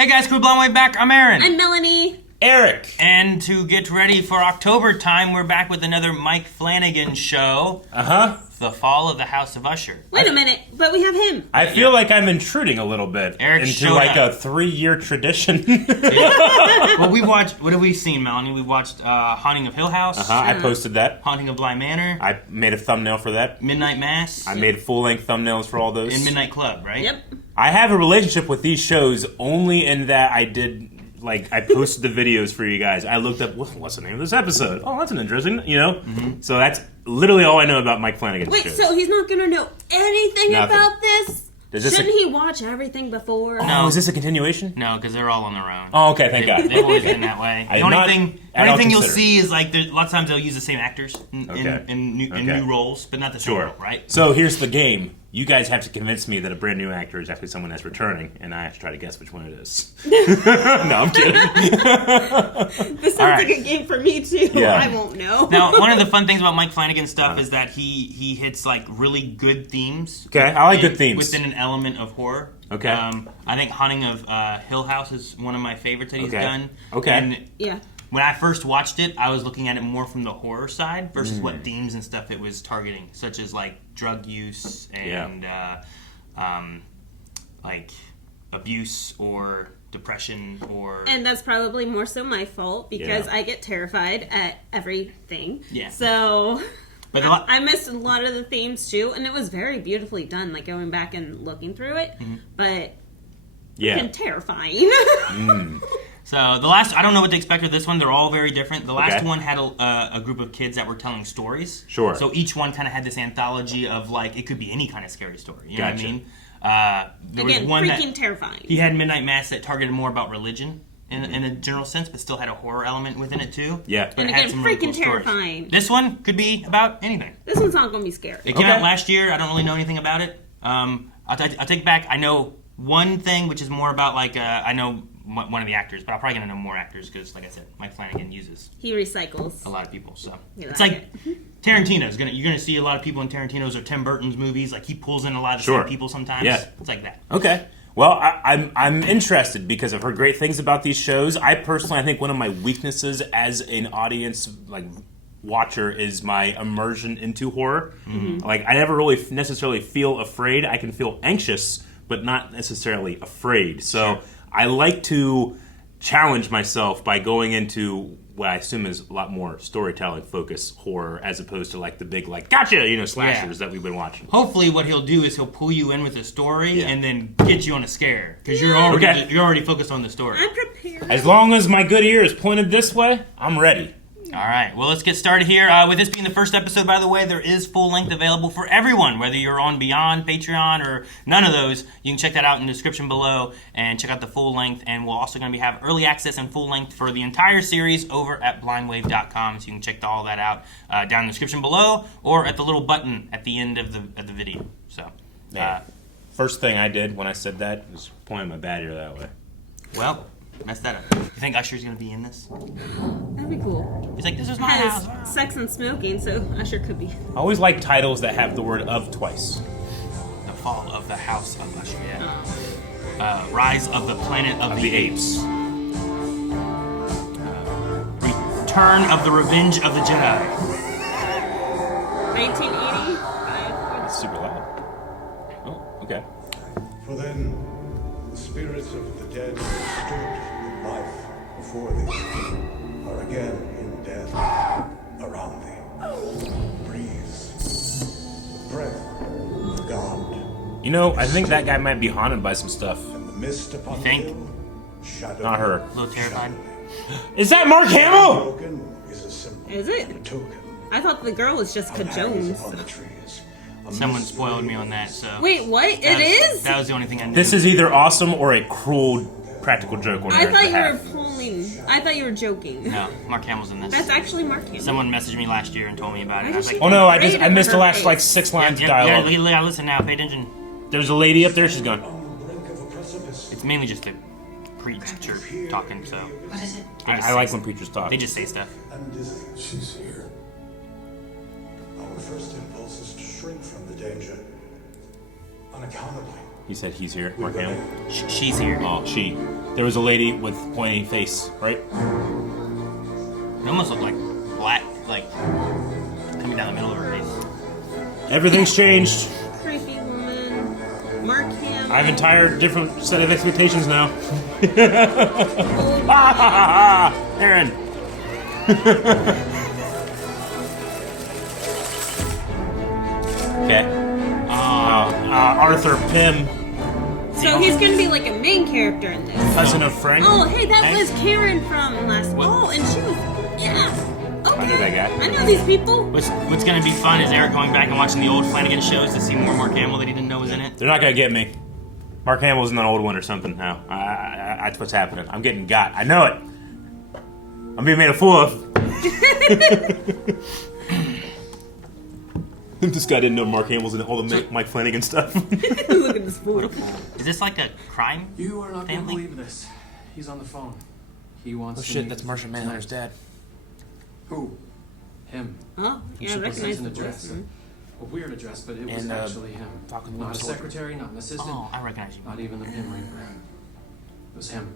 Hey guys, Crew Blonde Way back. I'm Aaron. I'm Melanie. Eric. And to get ready for October time, we're back with another Mike Flanagan show. The Fall of the House of Usher. Wait a minute, but we have him. I feel like I'm intruding a little bit into like a 3-year tradition. Well, we watched, what have we seen, Melanie? We watched Haunting of Hill House. I posted that. Haunting of Bly Manor. I made a thumbnail for that. Midnight Mass. I made full-length thumbnails for all those. And Midnight Club, right? Yep. I have a relationship with these shows only in that I posted the videos for you guys. I looked up, what's the name of this episode? Oh, that's an interesting, So that's literally all I know about Mike Flanagan's shows. Wait, so he's not going to know anything about this? Shouldn't he watch everything before? No. Is this a continuation? No, because they're all on their own. Oh, okay, thank God. They've always been that way. The only thing you'll see is like lots of times they'll use the same actors in new roles, but not the same role, right? So here's the game. You guys have to convince me that a brand new actor is actually someone that's returning, and I have to try to guess which one it is. No, I'm kidding. This sounds like a game for me too. Yeah. I won't know. Now, one of the fun things about Mike Flanagan stuff is that he hits like really good themes. Okay, I like good themes within an element of horror. Okay, I think Haunting of Hill House is one of my favorites that he's done. Okay, and yeah. When I first watched it, I was looking at it more from the horror side versus what themes and stuff it was targeting, such as like drug use and like abuse or depression or... And that's probably more so my fault because I get terrified at everything. Yeah. So... But I missed a lot of the themes too, and it was very beautifully done, like going back and looking through it, but terrifying. So the last, I don't know what to expect with this one. They're all very different. The last one had a group of kids that were telling stories. Sure. So each one kind of had this anthology of like, it could be any kind of scary story. You know what I mean? There was one freaking that, terrifying. He had Midnight Mass that targeted more about religion in a general sense, but still had a horror element within it too. Yeah. But and it had some freaking really cool terrifying. Stories. This one could be about anything. This one's not going to be scary. It came out last year. I don't really know anything about it. I'll take back. I know one thing, which is more about like, I know one of the actors, but I'm probably going to know more actors because, like I said, Mike Flanagan he recycles a lot of people. So it's like Tarantino's you're gonna see a lot of people in Tarantino's or Tim Burton's movies. Like he pulls in a lot of the same people sometimes. Yeah, it's like that. Okay. Well, I'm interested because I've heard great things about these shows. I think one of my weaknesses as an audience watcher is my immersion into horror. Like I never really necessarily feel afraid. I can feel anxious, but not necessarily afraid. So I like to challenge myself by going into what I assume is a lot more storytelling focused horror as opposed to like the big like gotcha slashers that we've been watching. Hopefully what he'll do is he'll pull you in with a story and then get you on a scare because you're already focused on the story. I'm prepared. As long as my good ear is pointed this way, I'm ready. All right, well, let's get started here. With this being the first episode, by the way, there is full length available for everyone, whether you're on Beyond, Patreon, or none of those. You can check that out in the description below and check out the full length. And we're also going to have early access and full length for the entire series over at blindwave.com. So you can check all that out down in the description below or at the little button at the end of the video. So, first thing I did when I said that was pointing my bad ear that way. Well, messed that up. You think Usher's going to be in this? That'd be cool. He's like, this is my house. Sex and smoking, so Usher could be. I always like titles that have the word of twice. The Fall of the House of Usher, Rise of the Planet of the Apes. Return of the Revenge of the Jedi. 1980. It's super loud. Oh, okay. For then, the spirits of the dead stood with life before thee, are again in death around thee. Breeze, the breath of God. You know, I think that guy might be haunted by some stuff. And the mist upon the hill, shadow. Not her. A little terrified. Is that Mark Hamill? Is a symbol. Is it? A token. I thought the girl was Jessica Jones. Someone spoiled me on that, so... Wait, what? It is? That was the only thing I knew. This is either awesome or a cruel practical joke. I thought you were pulling... I thought you were joking. No, Mark Hamill's in this. That's actually Mark Hamill. Someone messaged me last year and told me about it. I was like, oh no, I missed the last like 6 lines of dialogue. Yeah, listen now, pay attention. There's a lady up there, she's gone. It's mainly just a preacher talking, so... What is it? I like when preachers talk. They just say stuff. She's here. Our first impulse is to shrink from the danger, unaccountably. He said he's here. Mark Hamill. She's here. Oh, she. There was a lady with pointy face, right? It almost looked like black, like coming down the middle of her face. Everything's changed. Creepy woman. Mark Hamill. I have an entire different set of expectations now. Aaron. Okay. Arthur Pym. So he's going to be like a main character in this. Cousin of Frank. Oh, hey, that was Karen from last... Oh, and she was... Yeah. Okay. I know that guy. I know these people. What's going to be fun is Eric going back and watching the old Flanagan shows to see more Mark Hamill that he didn't know was in it. They're not going to get me. Mark Hamill's in an old one or something now. That's what's happening. I'm getting got. I know it. I'm being made a fool of. This guy didn't know Mark Hamill's in all the Mike Flanagan stuff. Look at this fool. Is this like a crime? You are not going to family? believe this. He's on the phone. He wants. Oh to shit, meet that's Martian Manhunter's dad. Who? Him. Oh, yeah, I She recognize presents an the address. voice. A weird address, but it was And, actually him. Falcon Not a Winter secretary, not an assistant. Oh, I recognize you. Not even the Pym Reaper. It was him.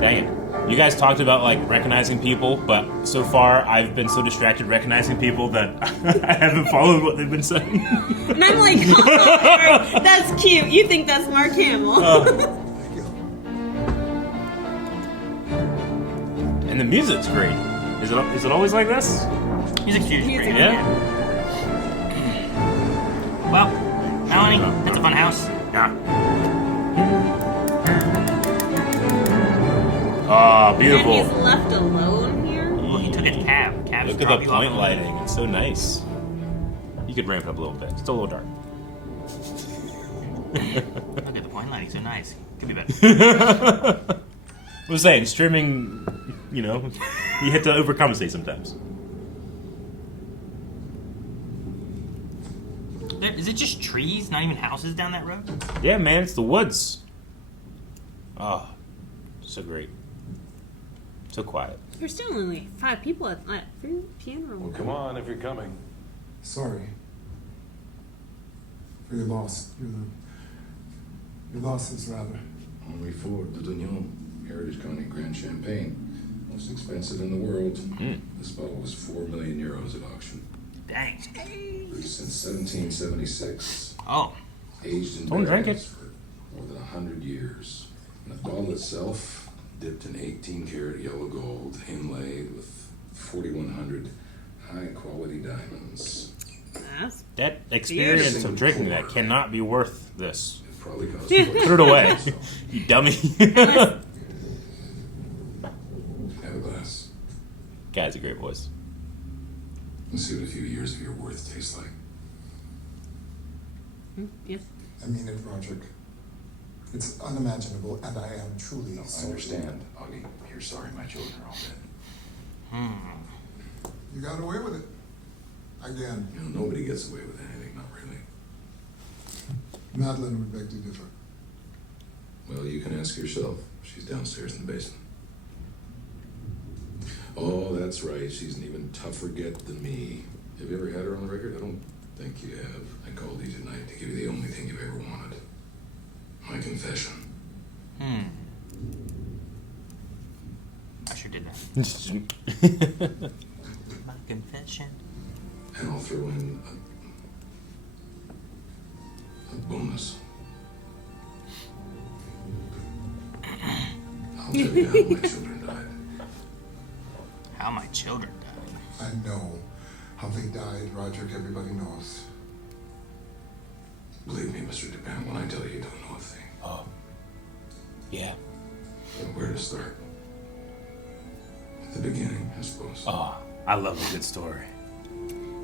Dang it. You guys talked about like recognizing people, but so far I've been so distracted recognizing people that I haven't followed what they've been saying. And I'm like, oh, Eric, that's cute. You think that's Mark Hamill. And the music's great. Is it always like this? Music's usually great. Yeah. Well, Melanie, that's a fun house. Yeah. Oh, beautiful. And he's left alone here. Well, he took a cab. Cabs Look at drop the you off point a- lighting. It's so nice. You could ramp it up a little bit. It's still a little dark. Look at the point lighting, so nice. Could be better. I was saying, streaming, you know, you have to overcompensate sometimes. Is it just trees, not even houses down that road? Yeah, man, it's the woods. Oh, so great. So quiet. There's still only 5 people at the funeral. Well, come on if you're coming. Sorry for your loss. Your losses, rather. Henri Ford de Dugnon, Heritage County Grand Champagne. Most expensive in the world. This bottle was 4 million euros at auction. Dang. Produced since 1776. Oh. Aged in Don't drink barrels it. for more than 100 years. And the bottle itself, dipped in 18-karat yellow gold, inlaid with 4,100 high-quality diamonds. That's That experience of drinking that cannot be worth this. It probably cost Put it away, you dummy. Have a glass. Guy's a great voice. Let's see what a few years of your worth tastes like. yes. I mean it, Roderick. It's unimaginable, and I am truly I sorry. understand, Augie. You're sorry my children are all dead. You got away with it. Again. You know, nobody gets away with anything, not really. Madeline would beg to differ. Well, you can ask herself. She's downstairs in the basement. Oh, that's right. She's an even tougher get than me. Have you ever had her on the record? I don't think you have. I called you tonight to give you the only thing you've ever wanted. My confession. I sure did that. My confession. And I'll throw in a bonus. I'll tell you how my children died. How my children died. I know how they died, Roderick. Everybody knows. Believe me, Mr. Dupin, when I tell you don't know a thing. Oh. Yeah. But where to start? At the beginning, I suppose. Oh, I love a good story.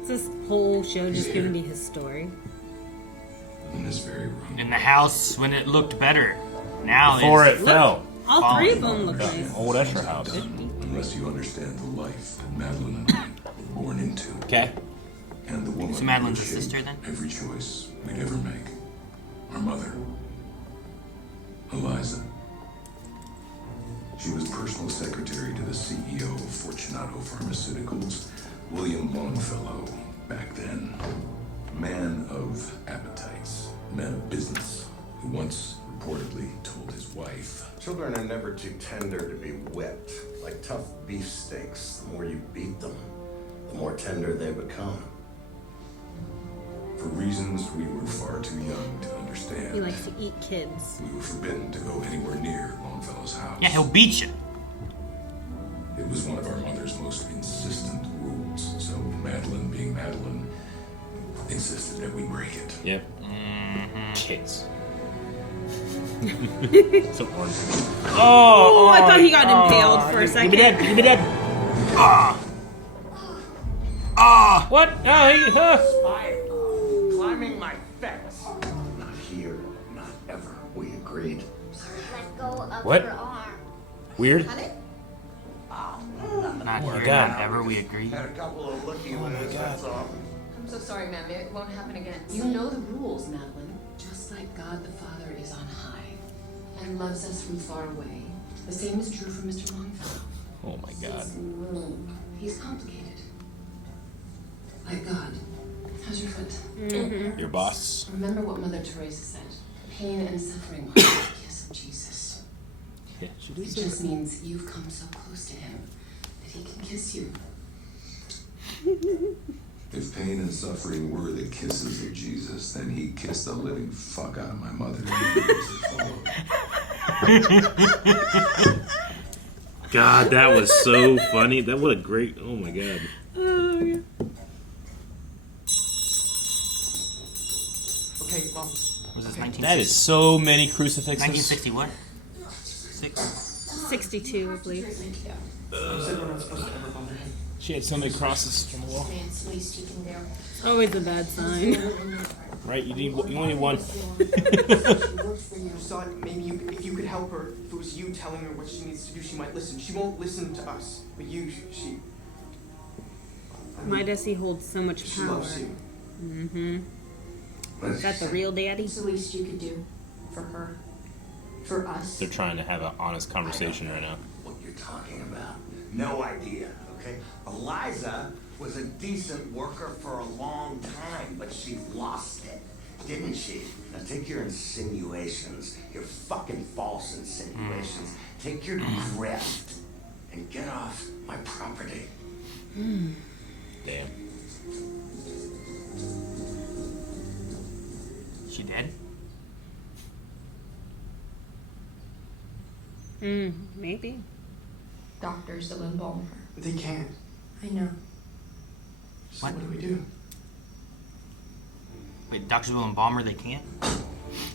Is this whole show just going to be his story? In this very room. In the house when it looked better. Now Before it's... it fell. All 3 of them look nice. Old Usher house. Unless you understand the life that Madeline and I were born into. Okay. And the woman So Madeline's who a shaped sister, then? every choice we'd ever make. Our mother. Eliza. She was personal secretary to the CEO of Fortunato Pharmaceuticals, William Longfellow, back then, man of appetites, man of business, who once reportedly told his wife, Children are never too tender to be whipped. Like tough beef steaks, the more you beat them, the more tender they become. for reasons we were far too young to understand. He likes to eat kids. We were forbidden to go anywhere near Longfellow's house. Yeah, he'll beat you. It was one of our mother's most insistent rules, so Madeline, being Madeline, insisted that we break it. Yep. Kids. So Oh, I thought he got impaled for a second. Give me that. Give me that. What? Climbing my fence. Not here, not ever. We agreed. Let go of What? your arm. Weird. Not here, God. not ever. We agree. Had a couple of looky loos, that's all. I'm so sorry, ma'am. It won't happen again. You know the rules, Madeline. Just like God the Father is on high and loves us from far away, the same is true for Mr. Longfellow. Oh my God. He's complicated. Like God. How's your foot? Your boss. Remember what Mother Teresa said. Pain and suffering are the kiss of Jesus. Yeah, she It did say just means you've come so close to him that he can kiss you. If pain and suffering were the kisses of Jesus, then he kissed the living fuck out of my mother. God, that was so funny. That what a great. Oh my God. Oh, yeah. Okay, Mom. Was this 1960? That is so many crucifixes. 1960 what? 6? 62, I believe. You said we're not supposed to ever bother him. She had so many crosses from the wall. Man's least you can do. Always a bad sign. Right? You only need one. You saw it, maybe if you could help her, if it was you telling her what she needs to do, she might listen. She won't listen to us, but you, she. Why does he hold so much She power? loves you. Mm-hmm. Is that the real daddy? It's the least you could do for her. For us. They're trying to have an honest conversation right now. What you're talking about. No idea, okay? Eliza was a decent worker for a long time, but she lost it, didn't she? Now take your insinuations, your fucking false insinuations, take your grift, and get off my property. Damn. She dead? Maybe. Doctors will embalm her. They can't. I know. So What? what do we do? Wait, doctors will embalm her, they can't?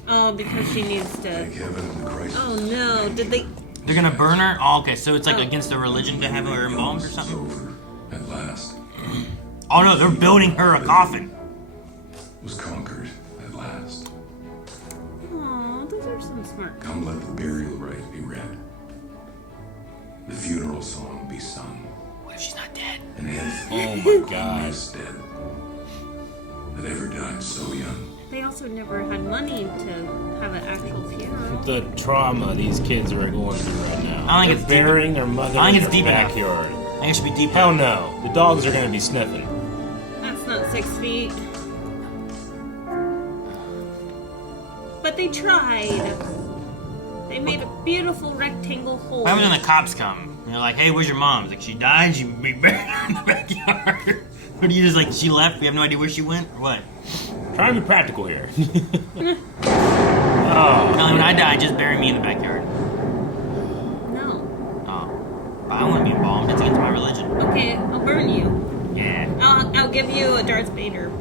Oh, because she needs to. Thank heaven the crisis. Oh no! Did they? They're gonna burn her? Oh, okay, so it's like Oh. against their religion to have her embalmed or It's something? over at last. Oh no, they're building her a coffin. Was conquered at last. Oh, those are some smart. Come let the burial rite be read. The funeral song be sung. What if she's not dead? An anthem. Oh my God. Is dead. That ever died so young. They also never had money to have an actual funeral. The trauma these kids are going through right now. I don't think They're it's deep burying their mother I think in it's their deep enough. backyard. I think it should be deep. Hell no. The dogs are going to be sniffing. That's not 6 feet. But they tried. They made a beautiful rectangle hole. What happens when the cops come? And they're like, hey, where's your mom? It's like, she died, she be buried in the backyard. Or do you just like, she left, we have no idea where she went, or what? Trying to be practical here. Melanie, when I die, just bury me in the backyard. No. Oh. But I want to be embalmed, it's against my religion. Okay, I'll burn you. Yeah. I'll give you a Darth Vader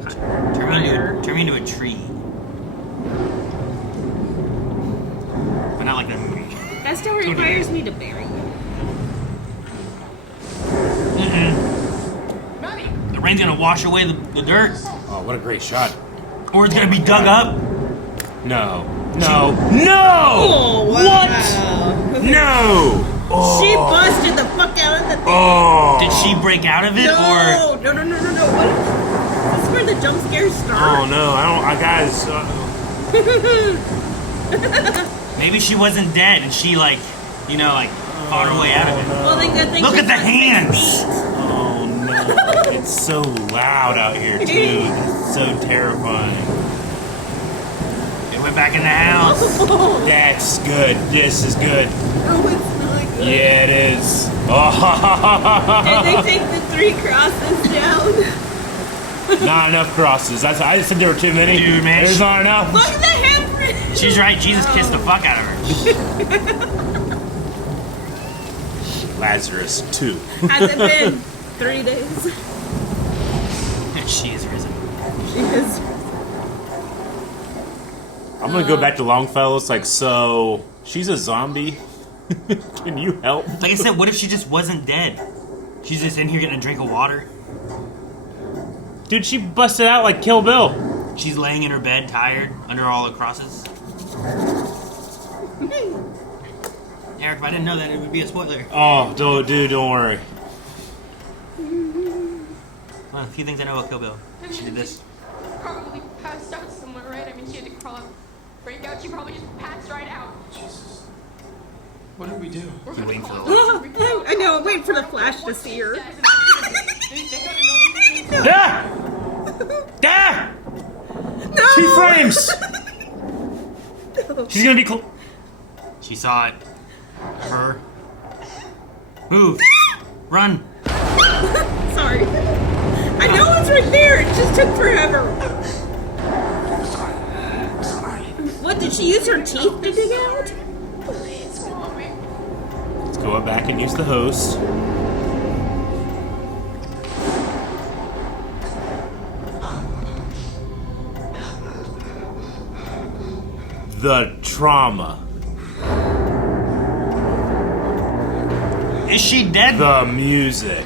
Turn me into a tree. But not like that movie. That still requires me to bury you. The rain's gonna wash away the dirt. Oh, what a great shot. Or it's gonna be dug up. No. No. No! Oh, What? wow. No! Oh. She busted the fuck out of the thing. Oh. Did she break out of it, or... No. What? This is where the jump scares start. Oh no, guys. Maybe she wasn't dead and she, like, you know, like, fought her way out of it. Well, then good thing Look she's at the not 6 hands. feet. Oh no. It's so loud out here, too. It's so terrifying. It went back in the house. That's good. This is good. Oh, it's not good. Yeah, it is. Oh. Did they take the 3 crosses down? Not enough crosses. I said there were too many. Dude, man. There's not enough. Look at the handprint. She's right. Jesus kissed the fuck out of her. Lazarus 2. Has it been 3 days? She is risen. She is. I'm gonna go back to Longfellow. It's like, so she's a zombie. Can you help? Like I said, what if she just wasn't dead? She's just in here getting a drink of water. Dude, she busted out like Kill Bill. She's laying in her bed, tired, under all the crosses. Eric, if I didn't know that, it would be a spoiler. Oh, don't worry. Well, a few things I know about Kill Bill. She did this. Probably passed out somewhere, right? I mean, she had to crawl out, break out. She probably just passed right out. Jesus. What did we do? You're waiting for the I know, I'm waiting for the Flash to see her. Ah! Ah! No! 2 frames! She's gonna be cool. She saw it. Her. Move. Run. Sorry. I know it's right there. It just took forever. What, did she use her teeth to dig out? Please, Mommy. Let's go back and use the host. The trauma. Is she dead? The music.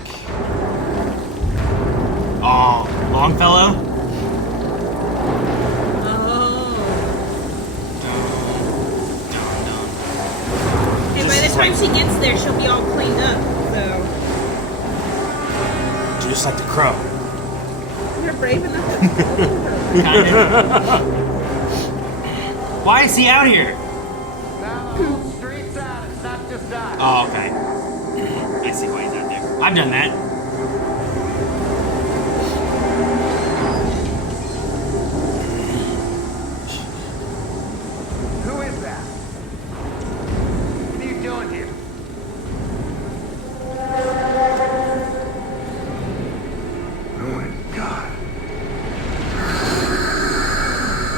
Oh, Longfellow? And by the time she gets there, she'll be all cleaned up. So Just like the crow. you're brave enough to follow her. Kind of. Why is he out here? Streets out, it's not just us. Oh, okay. I see why he's out there. I've done that. Who is that? What are you doing here? Oh my God.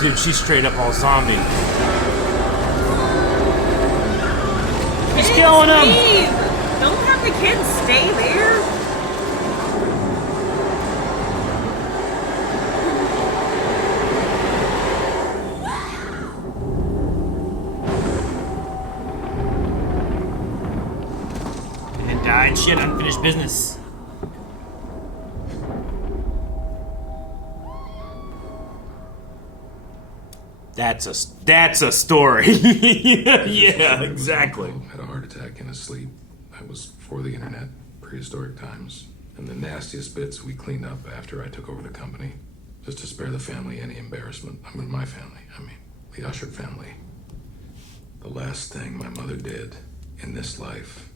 Dude, she's straight up all zombie. He's killing him! Leave. Don't have the kids stay there. And died. Shit, unfinished business. That's a story. Yeah, exactly. Had a heart attack in his sleep. That was before the internet, prehistoric times. And the nastiest bits we cleaned up after I took over the company, just to spare the family any embarrassment. I mean, my family. I mean, the Usher family. The last thing my mother did in this life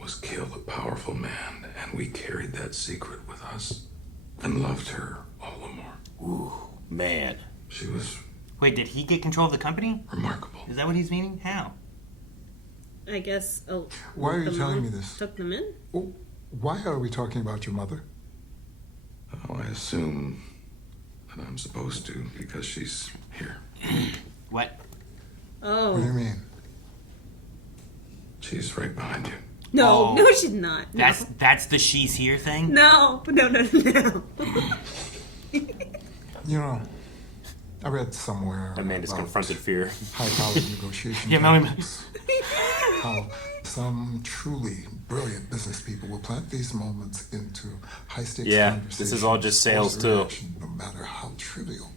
was kill a powerful man, and we carried that secret with us and loved her all the more. Ooh, man. She was Wait, did he get control of the company? remarkable. Is that what he's meaning? How? I guess. Why are you telling me this? Took them in. Oh, why are we talking about your mother? Oh, I assume that I'm supposed to because she's here. What? Oh. What do you mean? She's right behind you. No, Oh. no, she's not. No. That's the she's here thing? No. You know, I read somewhere Amanda's about confronted fear. high-powered negotiation Yeah, Melanie. tactics. How some truly brilliant business people will plant these moments into high-stakes Yeah, conversations. this is all just sales, force too. reaction, no matter how trivial.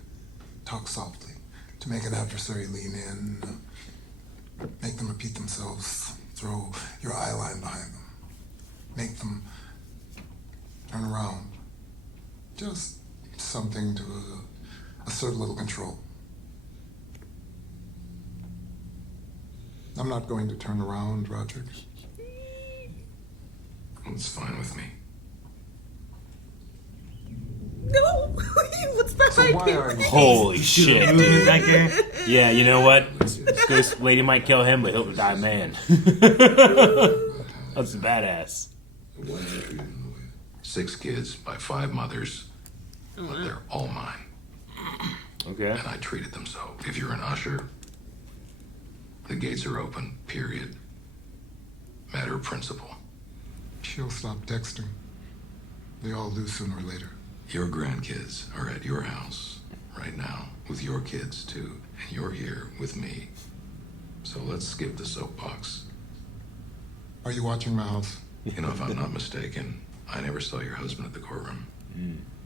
Talk softly to make an adversary lean in, make them repeat themselves, throw your eye line behind them, make them turn around. Just something to assert a little control. I'm not going to turn around, Roger. It's fine with me. What's behind So why you? are you? Holy shit, Movement dude. back there. Yeah, you know what? This ghost lady might kill him, but he'll die man. That's badass. 6 kids by 5 mothers, but they're all mine. Okay. And I treated them so. If you're an Usher, the gates are open, period. Matter of principle. She'll stop texting. They all do sooner or later. Your grandkids are at your house right now with your kids too, and you're here with me. So let's skip the soapbox. Are you watching my house? You know, if I'm not mistaken, I never saw your husband at the courtroom.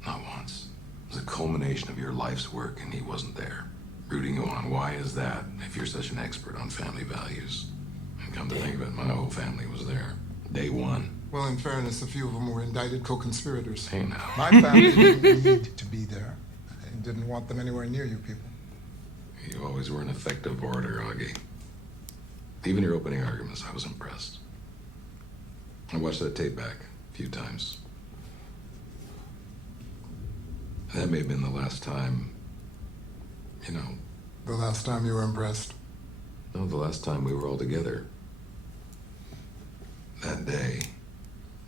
Not once. It was a culmination of your life's work, and he wasn't there. Rooting you on. Why is that, if you're such an expert on family values? And come to think of it, my whole family was there. Day one. Well, in fairness, a few of them were indicted co-conspirators. Hey, now. My family didn't need to be there. I didn't want them anywhere near you people. You always were an effective orator, Augie. Even your opening arguments, I was impressed. I watched that tape back a few times. That may have been the last time, you know. The last time you were impressed? No, the last time we were all together. That day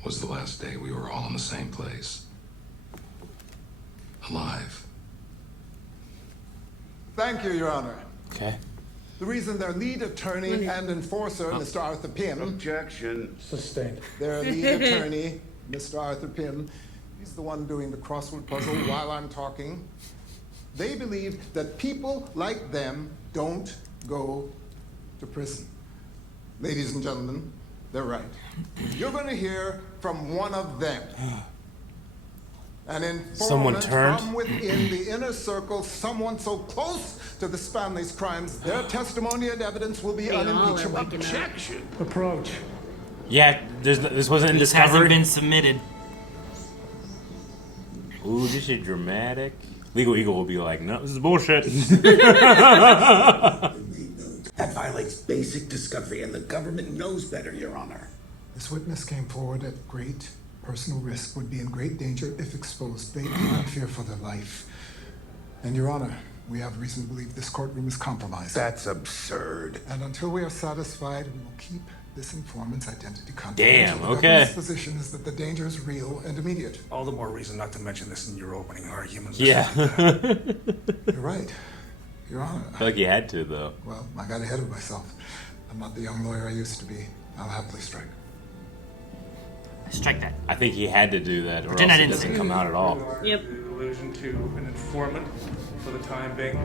was the last day we were all in the same place. Alive. Thank you, Your Honor. Okay. The reason their lead attorney and enforcer, Mr. Arthur Pym... Objection. Sustained. Their lead attorney, Mr. Arthur Pym, he's the one doing the crossword puzzle while I'm talking. They believe that people like them don't go to prison. Ladies and gentlemen, they're right. You're going to hear from one of them. An informant from within the inner circle, someone so close to this family's crimes, their testimony and evidence will be unimpeachable. Objection. Approach. Yeah, this wasn't in This hasn't Discovery. been submitted. Ooh, this is dramatic. Legal Eagle will be like, no, this is bullshit. That violates basic discovery, and the government knows better, Your Honor. This witness came forward at great personal risk, would be in great danger if exposed. They do not fear for their life. And, Your Honor, we have reason to believe this courtroom is compromised. That's absurd. And until we are satisfied, we will keep this informant's identity confidential. Damn, The okay. government's position is that the danger is real and immediate. All the more reason not to mention this in your opening argument. Yeah. You're right, Your Honor. I feel like you had to, though. Well, I got ahead of myself. I'm not the young lawyer I used to be. I'll happily strike. Strike that. I think he had to do that, or Pretend I else it didn't doesn't say come out at all. Yep. Allusion to an informant for the time being.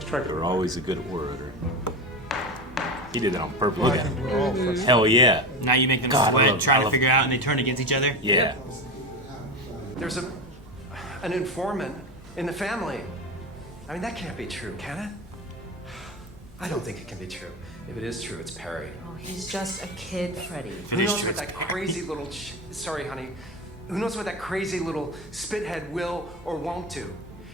Strike it. You're always a good orator. He did that on purpose. Well, I Look at think him. we're all frustrated. Hell yeah. Now you make them God, I sweat, love- trying I to love- figure out, and they turn against each other. Yeah. There's an informant in the family. I mean, that can't be true, can it? I don't think it can be true. If it is true, it's Perry. Oh, he's just a kid, Freddie. Who knows what that crazy little... Sorry, honey. Who knows what that crazy little spithead will or won't do?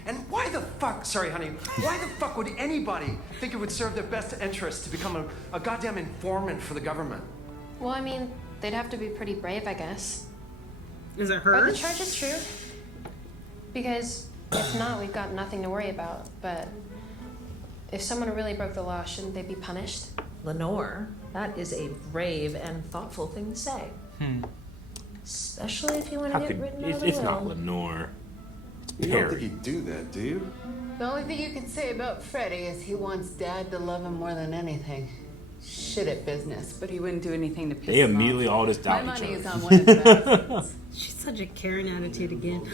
And why the fuck... Sorry, honey. Why the fuck would anybody think it would serve their best interest to become a goddamn informant for the government? Well, I mean, they'd have to be pretty brave, I guess. Is it Are her? the charges true? Because if not, we've got nothing to worry about. But if someone really broke the law, shouldn't they be punished? Lenore, that is a brave and thoughtful thing to say. Especially if you want to How get could, written out of the it's will. not Lenore. It's You don't think Perry. he'd do that, do you? The only thing you can say about Freddie is he wants Dad to love him more than anything. Shit at business, but he wouldn't do anything to piss They him immediately off. all just My doubt each money other. is on one of the bastards. She's such a Karen attitude again.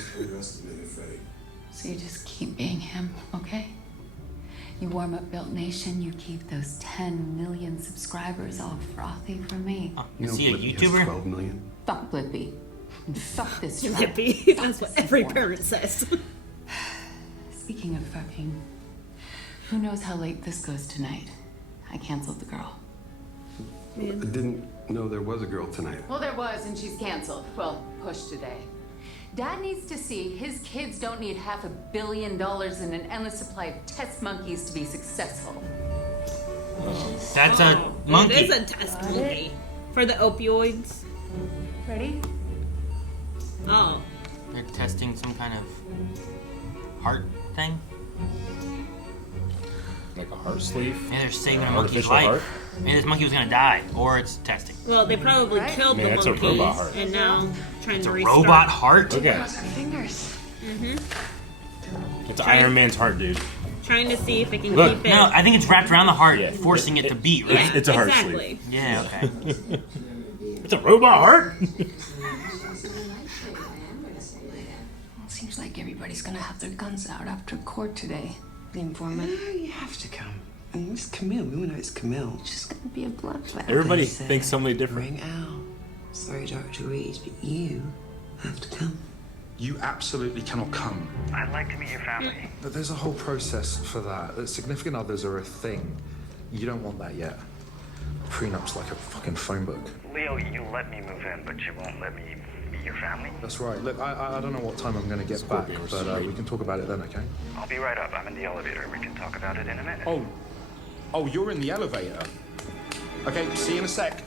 So you just keep being him, okay? You warm up Built Nation, you keep those 10 million subscribers all frothy for me. Is he a Blippi has YouTuber? 12 million. Fuck Blippi. And fuck this truck. Yippee. Fuck That's what this every informant. parent says. Speaking of fucking, who knows how late this goes tonight? I canceled the girl. I didn't know there was a girl tonight. Well, there was, and she's canceled. Well, pushed today. Dad needs to see his kids don't need $500 million and an endless supply of test monkeys to be successful. That's a monkey. It is a test monkey. For the opioids. Ready? Oh. They're testing some kind of heart thing. Like a heart sleeve? Yeah, they're saving a monkey's life. Heart? Maybe this monkey was gonna die, or it's testing. Well, they probably killed the that's a monkeys, robot heart. and now trying It's to a restart. robot heart? Look at it. Fingers. It's Iron Man's heart, dude. Trying to see if it can Look. keep it. No, I think it's wrapped around the heart, forcing it to beat, right? It's a heart exactly. sleeve. Yeah, okay. It's a robot heart? Seems like everybody's gonna have their guns out after court today. The informant. No, you have to come. And it's Camille. We know it's Camille. It's just gonna be a bloodbath. Everybody thinks somebody different. Ring out. Sorry, Dr. Reed, but you have to come. You absolutely cannot come. I'd like to meet your family. But there's a whole process for that. Significant others are a thing. You don't want that yet. Prenup's like a fucking phone book. Leo, you let me move in, but you won't let me meet your family? That's right. Look, I don't know what time I'm going to get back, but we can talk about it then, okay? I'll be right up. I'm in the elevator. We can talk about it in a minute. Oh, you're in the elevator. Okay, see you in a sec.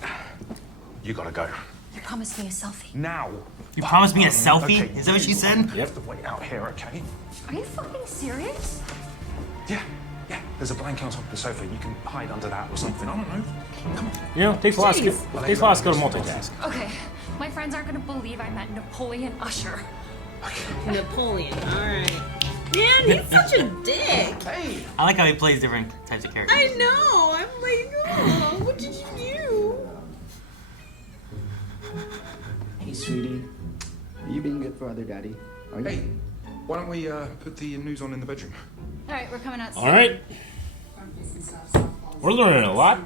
You gotta go. You promised me a selfie. Now. You promised me a selfie? Okay. Is that what she said? You have to wait out here, okay? Are you fucking serious? Yeah. There's a blanket on top of the sofa. You can hide under that or something. I don't know. Come on. You know, it takes a lot of skill to multitask. Okay, my friends aren't gonna believe I met Napoleon Usher. Napoleon, alright. Man, he's such a dick. Hey! I like how he plays different types of characters. I know. I'm like, oh, what did you do? Hey, sweetie. Are you being good for other daddy? Are you? Hey, why don't we put the news on in the bedroom? All right, we're coming out soon. All right. We're learning a lot.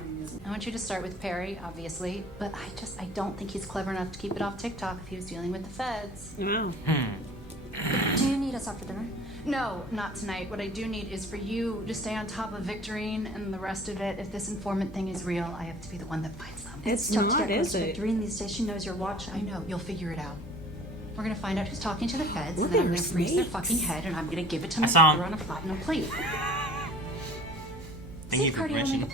I want you to start with Perry, obviously, but I don't think he's clever enough to keep it off TikTok if he was dealing with the feds. No. Do you need us after dinner? No, not tonight. What I do need is for you to stay on top of Victorine and the rest of it. If this informant thing is real, I have to be the one that finds them. It's tough not, to get is close to it? Victorine these days. She knows you're watching. I know. You'll figure it out. We're gonna find out who's talking to the feds, and then I'm gonna freeze their fucking head, and I'm gonna give it to my father on a platinum plate. Thank you for permission.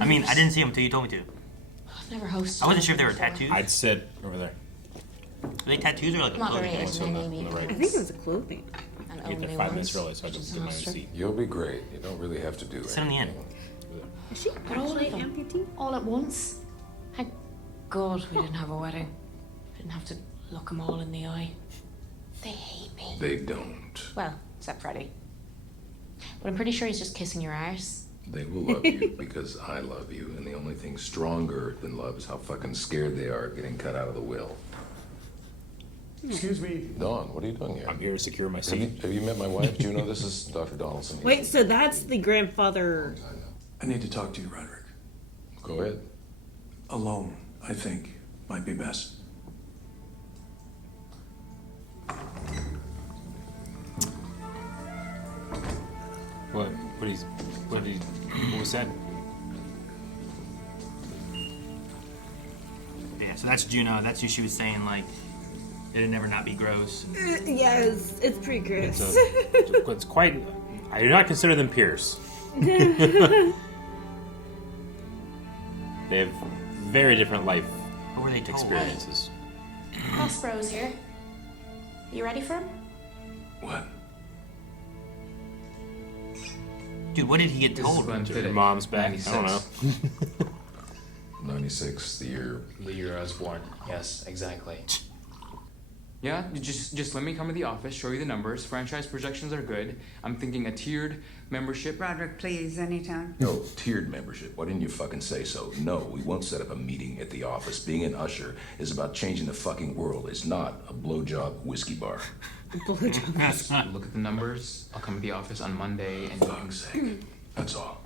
I mean, I didn't see him until you told me to. I've never hosted. I wasn't sure if they were tattoos. I'd sit over there. Are they tattoos or like a clothing? I think it was a clothing. I get there 5 minutes early, so I can get my own seat. You'll be great. You don't really have to do it. Sit on the end. Is she actually amputee? All at once? Thank God we didn't have a wedding. Didn't have to look them all in the eye. They hate me. They don't. Well, except Freddie. But I'm pretty sure he's just kissing your arse. They will love you because I love you, and the only thing stronger than love is how fucking scared they are of getting cut out of the will. Excuse me. Dawn, what are you doing here? I'm here to secure my seat. Have you met my wife, Juno? This is Dr. Donaldson. Wait, so that's the grandfather. I need to talk to you, Roderick. Go ahead. Alone, I think, might be best. What was that? Yeah, so that's Juno. That's who she was saying, like, it'd never not be gross. Yes, it's pretty gross. It's quite. I do not consider them peers. They have very different life What were they told? experiences. Prospero here. You ready for him? What? Dude, what did he get told? Your mom's back. I don't know. 96, the year I was born. Yes, exactly. Yeah, you just let me come to the office, show you the numbers. Franchise projections are good. I'm thinking a tiered membership. Roderick, please, anytime. No, tiered membership. Why didn't you fucking say so? No, we won't set up a meeting at the office. Being an usher is about changing the fucking world. It's not a blowjob whiskey bar. Look at the numbers. I'll come to the office on Monday and fuck's sake. That's all.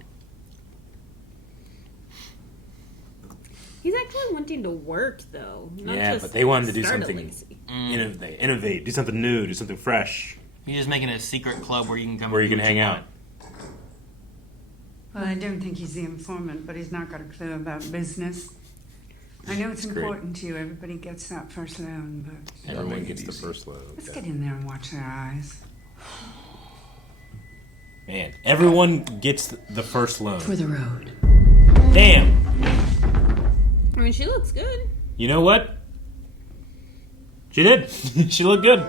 He's actually wanting to work, though. Not Yeah, just but they wanted to do start a something. legacy. Innovate, do something new, do something fresh. You're just making a secret club where you can come. Where you can do what hang out. want. Well, I don't think he's the informant, but he's not got a clue about business. I know it's That's great. important to you. Everybody gets that first loan, but Everyone gets the first load. let's get in there and watch their eyes. Man, everyone gets the first loan. For the road. Damn. I mean, she looks good. You know what? She did. She looked good.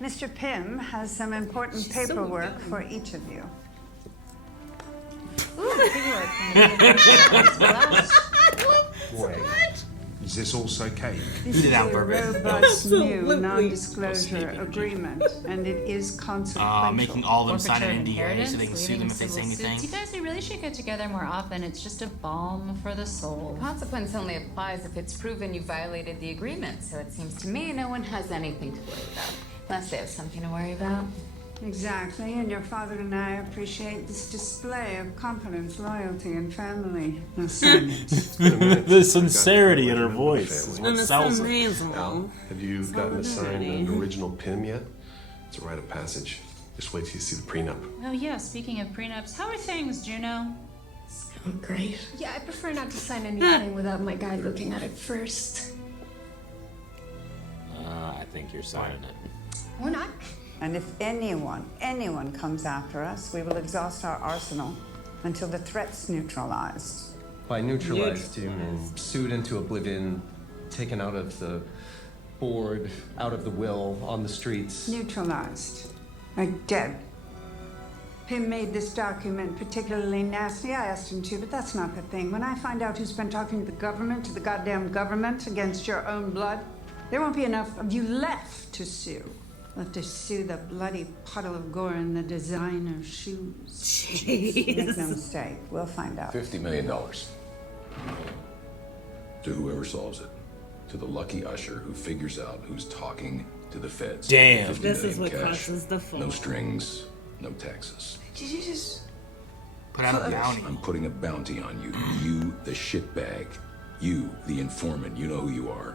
Mr. Pym has some important paperwork for each of you. Boy, is this also cake? This is a robust new non-disclosure agreement, and it is consequential. Making all of them sign an NDA Inheritance, so they can sue them if they say leaving anything. civil suits. You guys, we really should get together more often. It's just a balm for the soul. Consequence only applies if it's proven you violated the agreement, so it seems to me no one has anything to worry about. Unless they have something to worry about. Exactly, and your father and I appreciate this display of confidence, loyalty, and family. The sincerity in her voice is what sells it. Al, have you gotten assigned an original Pym yet? It's a rite of passage. Just wait till you see the prenup. Oh yeah, speaking of prenups, how are things, Juno? Great. Yeah, I prefer not to sign anything without my guy looking at it first. I think you're signing it. Or not. And if anyone comes after us, we will exhaust our arsenal until the threat's neutralized. By neutralized, you mean sued into oblivion, taken out of the board, out of the will, on the streets. Neutralized. Like dead. Pym made this document particularly nasty. I asked him to, but that's not the thing. When I find out who's been talking to the goddamn government against your own blood, there won't be enough of you left to sue. Left to sue the bloody puddle of gore in the designer shoes. Jeez. Make no mistake, we'll find out. $50 million. To whoever solves it. To the lucky Usher who figures out who's talking to the feds. Damn. This is what cash, causes the fall. No strings, no taxes. Did you just put out a bounty? I'm putting a bounty on you. You, the shitbag. You, the informant. You know who you are.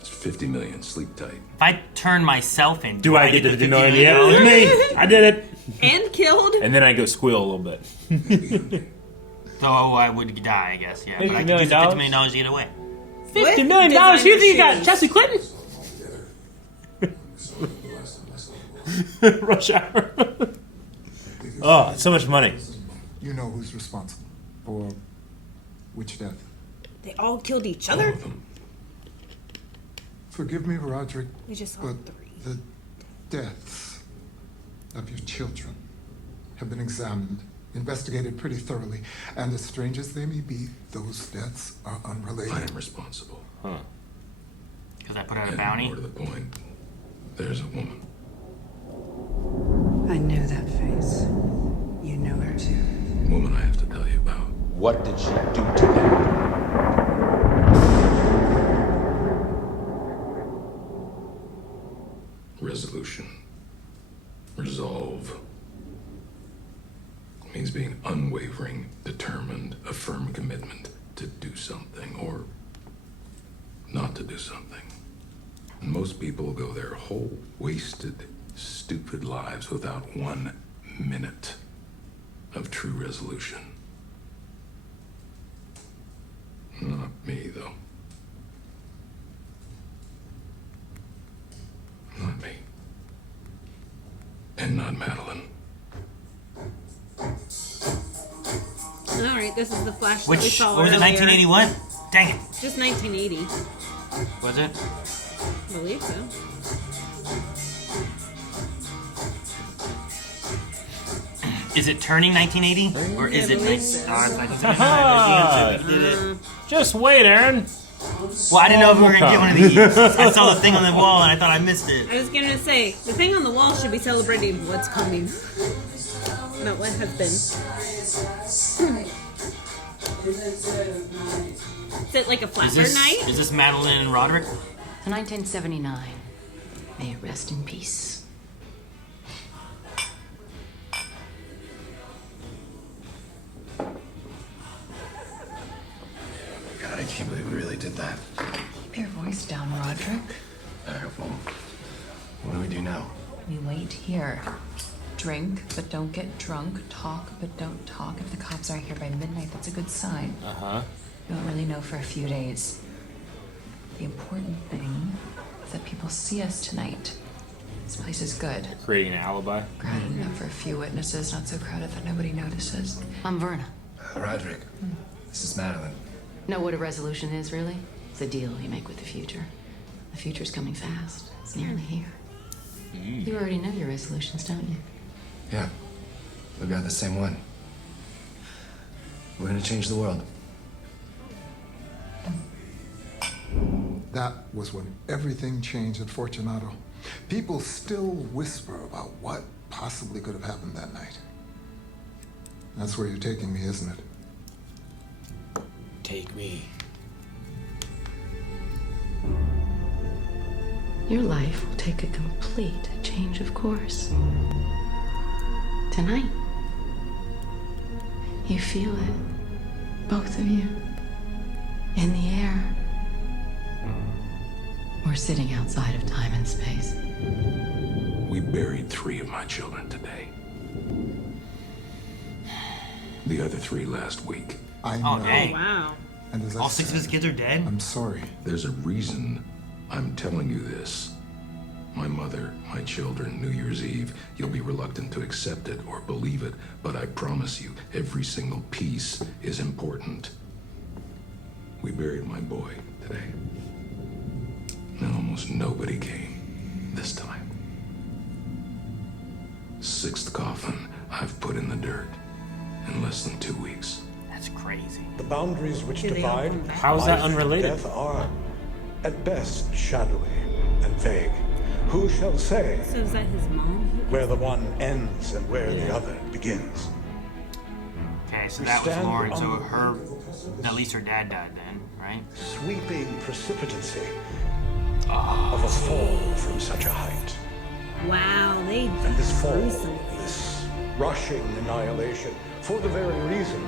It's 50 million. Sleep tight. If I turn myself in, do I get the $50 million? Yeah, it was me. I did it. And killed. And then I go squeal a little bit. So I would die, I guess. Yeah, but I could use the $50 million to get away. $50 million? You think you got Jesse Clinton? Rush hour. Oh, so much money. You know who's responsible for which death? They all killed each other? Forgive me, Roderick, We just saw but 3. the deaths of your children have been examined, investigated pretty thoroughly, and as strange as they may be, those deaths are unrelated. I am responsible. Huh. Because I put out a bounty? More to the point, there's a woman. I know that face. You know her too. Woman I have to tell you about. What did she do to them? Resolution. Resolve. Means being unwavering, determined, a firm commitment to do something or not to do something. And most people go their whole wasted, stupid lives without 1 minute of true resolution. Not me, though. Not me. And not Madeline. Alright, this is the flash that we Which, saw what was it, earlier. 1981? Dang it. Just 1980. Was it? I believe so. Is it turning 1980? Or is it... Just wait, Aaron. Well, I didn't know if we were going to get one of these. I saw the thing on the wall and I thought I missed it. I was going to say, the thing on the wall should be celebrating what's coming. Not what has been. Is it like a flapper night? Is this Madeline and Roderick? 1979. May it rest in peace. God, I can't believe we really did that. Keep your voice down, Roderick. Well, what do we do now? We wait here. Drink, but don't get drunk. Talk, but don't talk. If the cops aren't here by midnight, that's a good sign. Uh-huh. You won't really know for a few days. The important thing is that people see us tonight. This place is good. Creating an alibi. Crowded enough for a few witnesses, not so crowded that nobody notices. I'm Verna. Roderick, this is Madeline. Know what a resolution is, really? It's a deal you make with the future. The future's coming fast. It's nearly here. You already know your resolutions, don't you? Yeah, we've got the same one. We're gonna change the world. That was when everything changed at Fortunato. People still whisper about what possibly could have happened that night. That's where you're taking me, isn't it? Take me. Your life will take a complete change of course. Tonight. You feel it. Both of you. In the air. We're sitting outside of time and space. We buried 3 of my children today. The other 3 last week. I know. Oh, dang. Wow. And as I All 6 of his said, kids are dead? I'm sorry. There's a reason I'm telling you this. My mother, my children, New Year's Eve, you'll be reluctant to accept it or believe it, but I promise you, every single piece is important. We buried my boy today. And almost nobody came this time. 6th coffin I've put in the dirt in less than 2 weeks. That's crazy. The boundaries which divide How's that life and unrelated? death are, at best, shadowy and vague. Who shall say So is that his mom? where the one ends and where the other begins? Okay, so We that was stand Lauren. So on her, at least her dad died then, right? Sweeping precipitancy of a fall from such a height. Wow, they And this fall, gruesome. this rushing annihilation, for the very reason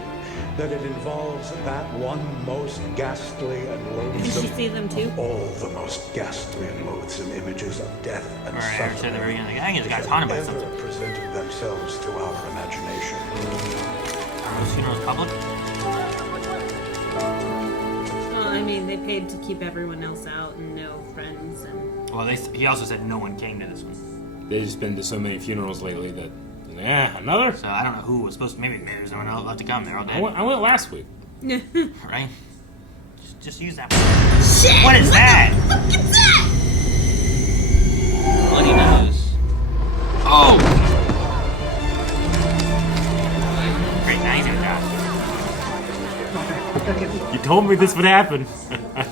that it involves that one most ghastly and Did you loathsome see them too? of all the most ghastly and loathsome images of death and Right, I said at the suffering very beginning, like, I think this which guy's have haunted by ever something. presented themselves to our imagination. Are those funerals public? Well, I mean, they paid to keep everyone else out and no friends and. Well, he also said no one came to this one. They've just been to so many funerals lately that, another? So I don't know who was supposed to. Maybe there's no one else left to come. They're all dead. I went last week. Right? Just use that one. Shit! What is that? What the fuck is that? Bloody nose. Oh! Great, now he's gonna die. You told me this would happen.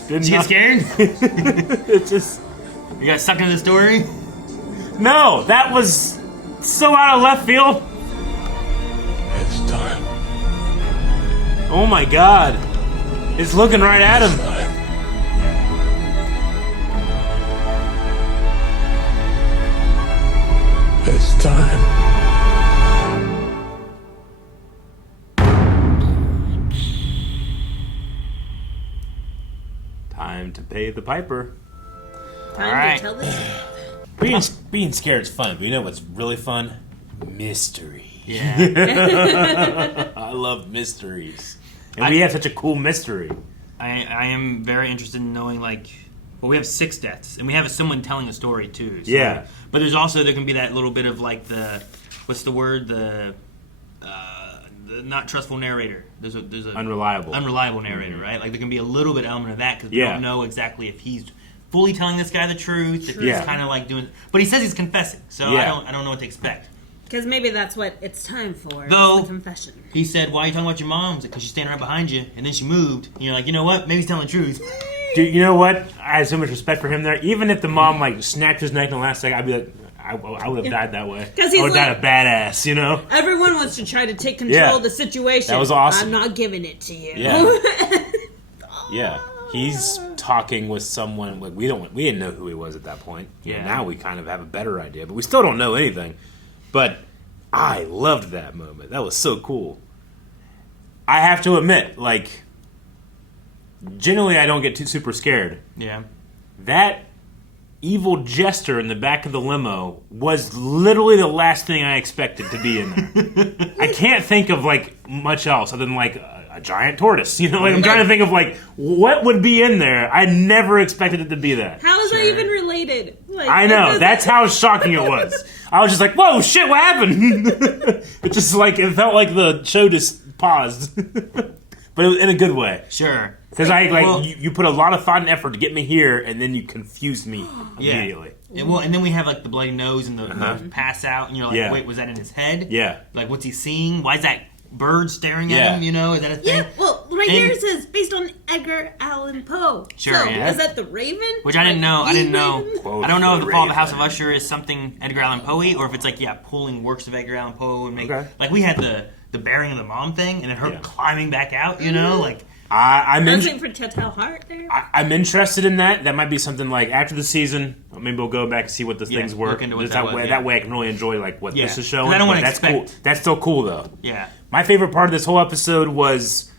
Did you get scared? It's just... You got sucked into the story? No, that was so out of left field. It's time. Oh my god. It's looking right at him. It's time. Time to pay the piper. Time to tell the truth. Being scared is fun, but you know what's really fun? Mystery. Yeah. I love mysteries. And we have such a cool mystery. I am very interested in knowing, like, well, we have 6 deaths, and we have someone telling a story too. So, Yeah. But there's also, there can be that little bit of, like, what's the word? The not trustful narrator. There's a Unreliable narrator, right? Like, there can be a little bit element of that because we Yeah. don't know exactly if he's fully telling this guy the truth, if he's Yeah. kind of like doing. But he says he's confessing, so Yeah. I don't know what to expect. Because maybe that's what it's time for. Though, the confession. He said, "Why are you talking about your mom?" Because she's standing right behind you, and then she moved. And you're like, you know what? Maybe he's telling the truth. Dude, you know what? I had so much respect for him there. Even if the mom like snapped his neck in the last second, I'd be like, I would have died that way. 'Cause I he's would have died a badass, you know? Everyone wants to try to take control Yeah. of the situation. That was awesome. I'm not giving it to you. Yeah. Yeah. He's talking with someone like we didn't know who he was at that point. You know, Yeah. now we kind of have a better idea, but we still don't know anything. But I loved that moment. That was so cool. I have to admit, like, generally I don't get too super scared. Yeah. That evil Jester in the back of the limo was literally the last thing I expected to be in there. I can't think of, like, much else other than, like, a giant tortoise. You know, like, I'm trying to think of, like, what would be in there. I never expected it to be that. How is that even related? Like, I know. That's how shocking it was. I was just like, whoa, shit, what happened? It felt like the show just paused. But it was in a good way. Sure. Because you put a lot of thought and effort to get me here, and then you confused me immediately. And then we have like the bloody nose and the pass out, and you're like, wait, was that in his head? Yeah. Like, what's he seeing? Why is that bird staring at him? You know, is that a thing? Yeah. Well, here it says based on Edgar Allan Poe. Sure. So, is that the Raven? Which I didn't know. I don't know if the Fall of the House of Raven. Usher is something Edgar Allan Poe, or if it's like pulling works of Edgar Allan Poe and make like we had the burying of the mom thing, and then her climbing back out. You know, like. I'm waiting for Telltale Heart there. I'm interested in that. That might be something like after the season. Maybe we'll go back and see what the things were. That way I can really enjoy like what this is showing. I don't want to that's expect. Cool. That's still cool though. Yeah. My favorite part of this whole episode was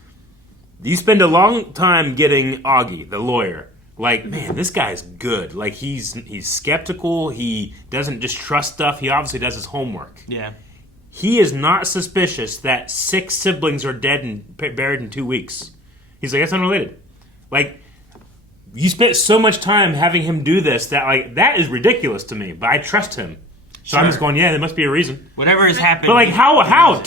you spend a long time getting Augie, the lawyer. Like, man, this guy's good. Like he's skeptical. He doesn't just trust stuff. He obviously does his homework. Yeah. He is not suspicious that 6 siblings are dead and buried in 2 weeks. He's like, that's unrelated. Like, you spent so much time having him do this that is ridiculous to me. But I trust him. So I'm just going, there must be a reason. Whatever has happened. But like, how?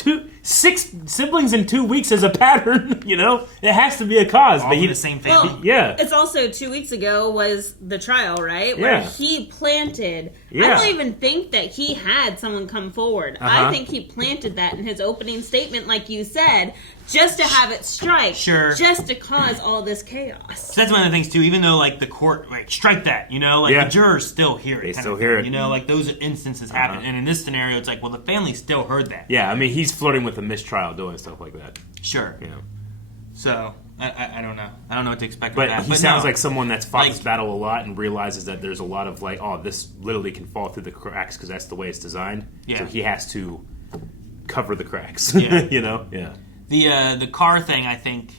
6 siblings in 2 weeks is a pattern, you know? It has to be a cause. All but the same family. Well, it's also 2 weeks ago was the trial, right? Where he planted. I don't even think that he had someone come forward. I think he planted that in his opening statement, like you said, just to have it strike. Sure. Just to cause all this chaos. So that's one of the things, too. Even though, like, the court, like, strike that, you know? Like, the jurors still hear it. They still hear it. You know, like, those instances happen. And in this scenario, it's like, well, the family still heard that. Yeah, I mean, he's flirting with a mistrial doing stuff like that. Sure. You know. So, I don't know. I don't know what to expect But with that. he sounds like someone that's fought this battle a lot and realizes that there's a lot of, like, this literally can fall through the cracks because that's the way it's designed. Yeah. So he has to cover the cracks. Yeah. You know? Yeah. The car thing, I think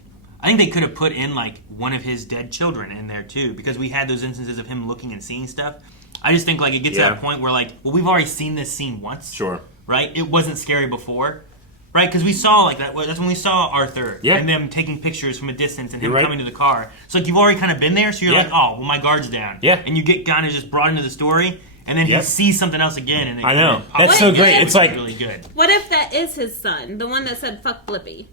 they could have put in like one of his dead children in there too, because we had those instances of him looking and seeing stuff. I just think like it gets to that point where like, well, we've already seen this scene once. Sure. Right? It wasn't scary before. Right? Because we saw like that. That's when we saw Arthur and them taking pictures from a distance and him coming to the car. So like you've already kind of been there. So you're like, oh, well, my guard's down. Yeah. And you get kind of just brought into the story. And then he sees something else again. And I know. That's so great. It's like really good. What if that is his son? The one that said fuck Blippi?